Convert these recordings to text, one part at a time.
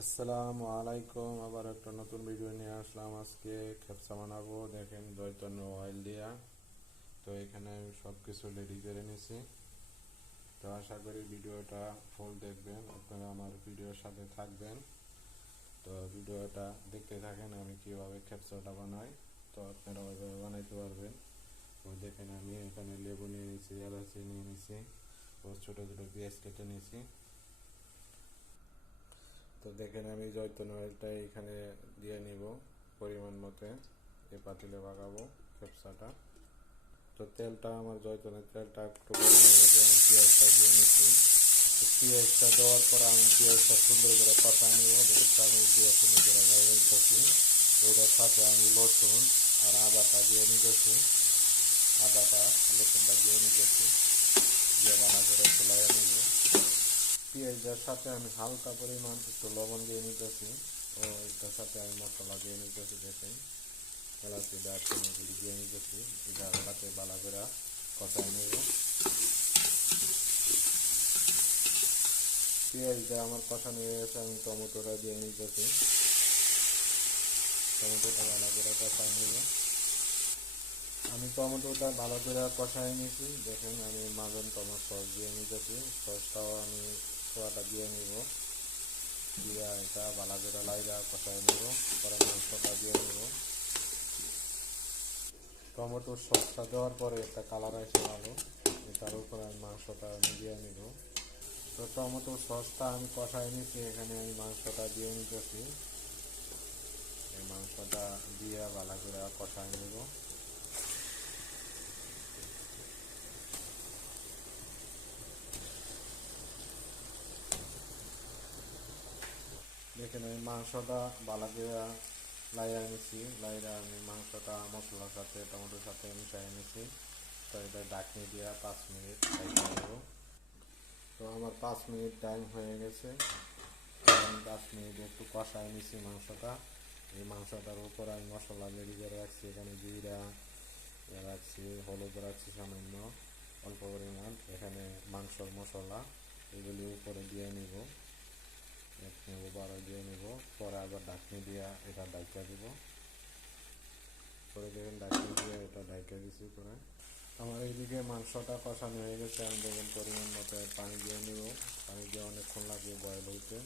আসসালামু আলাইকুম। আবার একটা নতুন ভিডিও নিয়ে আসলাম। আজকে খেপসা বানাবো। দেখেন জয়তন্য অয়েল দিয়া। তো এখানে আমি সব কিছু রেডি করে নিয়েছি। তো আশা করি ভিডিওটা ফুল দেখবেন, আপনারা আমার ভিডিওর সাথে থাকবেন। তো ভিডিওটা দেখতে থাকেন আমি কিভাবে খেপসাটা বানাই। তো আপনারা ওইভাবে বানাইতে পারবেন। তো দেখেন আমি এখানে লেবু নিয়ে নিয়েছি, এলাচি নিয়ে নিয়েছি ও ছোটো ছোটো পেঁয়াজ কেটে নিয়েছি। তো দেখেন আমি জয়তুন অয়েলটা এখানে দিয়ে নিব পরিমাণ মতে। এই পাতিলে লাগাবো খেপসাটা। তো তেলটা আমার জয়তুনের তেলটা একটু গরম হয়ে গেছে, আমি পেঁয়াজটা দিয়ে নিচ্ছি। তো পেঁয়াজটা দেওয়ার পর আমি পেঁয়াজটা সুন্দর করে কষা নিব। চামচ দিয়ে সুন্দর করে গায়ে নিতেছি। ওইটার সাথে আমি রসুন আর আদাটা দিয়ে নিতেছি। আদাটা রসুনটা দিয়ে নিতেছি, দিয়ে ভালো করে চুলাইয়া নিব। পেঁয়াজের সাথে আমি হালকা পরিমাণ একটু লবণ দিয়ে নিতেছি ও এটার সাথে আমি মশলা দিয়ে নিতেছি। দেখেন এলাচি দারচিনিগুলি দিয়ে নিতেছি, এটার সাথে ভালো করে কষাই নেব। পেঁয়াজটা আমার কষানো হয়ে গেছে, আমি টমেটোটা দিয়ে নিতেছি। টমেটোটা ভালো করে কষাই নেব। আমি টমেটোটা ভালো করে কষাই নিয়েছি। দেখেন আমি মাজন টমেটো সস দিয়ে নিতেছি। সসটাও আমি সোয়াটা দিয়ে নিব। দিয়ে এটা ভালো করে লাইরা কষাই নেব। পরে মাংসটা দিয়ে নেব। টমেটোর সসটা দেওয়ার পরে একটা কালার আসে ভালো, এটার উপরে আমি মাংসটা আমি দিয়ে নিব। তো টমেটোর সসটা আমি কষাই নিচ্ছি, এখানে আমি মাংসটা দিয়ে নিতেছি। এই মাংসটা দিয়ে ভালো করে কষাই নেব। দেখেন আমি মাংসটা ভালো করে লাইরা নিছি। লাইরা আমি মাংসটা মশলার সাথে টমেটোর সাথে মিশাই নিছি। তো এটা ঢাকনি দিয়ে 5 মিনিট রেখে দেব। তো আমার 5 মিনিট টাইম হয়ে গেছে। আমি 5 মিনিট একটু কষাই নিছি মাংসটা। এই মাংসটার উপর আমি মশলা রেডি করে রাখছি, এখানে জিরা রাখছি, হলুদ রাখছি সামান্য অল্প পরিমাণ, এখানে মাংসর মশলা এগুলি উপরে দিয়ে নিব। নেব বারো দিয়ে নিব, পরে আবার ঢাকনি দিয়ে এটা ঢাকা দিব। পরে দেখেন ঢাকনি দিয়ে এটা ঢাকা দিচ্ছি। করে আমার এইদিকে মাংসটা কষানো হয়ে গেছে। আমি দেখেন পরিমাণ মতো পানি দিয়ে নিব। পানি দিয়ে অনেকক্ষণ লাগবে বয়েল হইতে।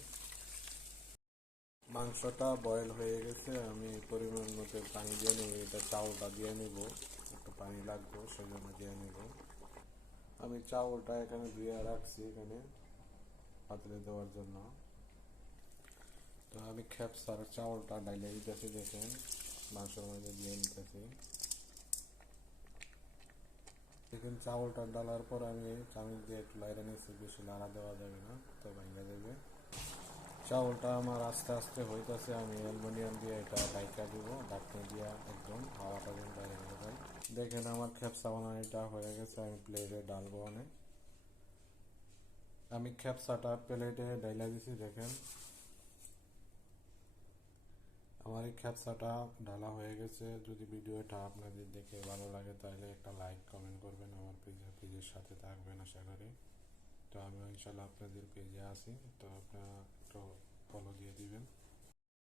মাংসটা বয়েল হয়ে গেছে, আমি পরিমাণ মতো পানি দিয়ে নিব। এটা চাউলটা দিয়ে নিব, একটু পানি লাগবে সেজন্য দিয়ে নিব। আমি চাউলটা এখানে ধুয়ে রাখছি এখানে পাতিলে দেওয়ার জন্য। তো আমি খেপসার চাউলটা ডাইলে দিতেছি। দেখেন মাংসের মধ্যে দিয়ে নিতেছি। দেখেন চাউলটা ডালার পর আমি চামচ দিয়ে একটু লাইরা নিচ্ছি, বেশি লাড়া দেওয়া যাবে না, তো ভেঙে দেবে। চাউলটা আমার আস্তে আস্তে হইতেছে, আমি অ্যালুমিনিয়াম দিয়ে এটা ঢাকা দিব, ঢাকনি দিয়ে একদম হাওয়াটা যেন বাইরে হয়ে যায়। দেখেন আমার খেপসা বানানোটা হয়ে গেছে, আমি প্লেটে ডালবো অনেক। আমি খেপসাটা প্লেটে ডাইলা দিছি। দেখেন আমার এই খেপসাটা ঢালা হয়ে গেছে। যদি ভিডিওটা আপনাদের দেখে ভালো লাগে তাহলে একটা লাইক কমেন্ট করবেন, আমার পেজের সাথে থাকবেন আশা করি। তো আমি ইনশাল্লাহ আপনাদের পেজে আছি, তো আপনারা একটু ফলো দিয়ে দিবেন।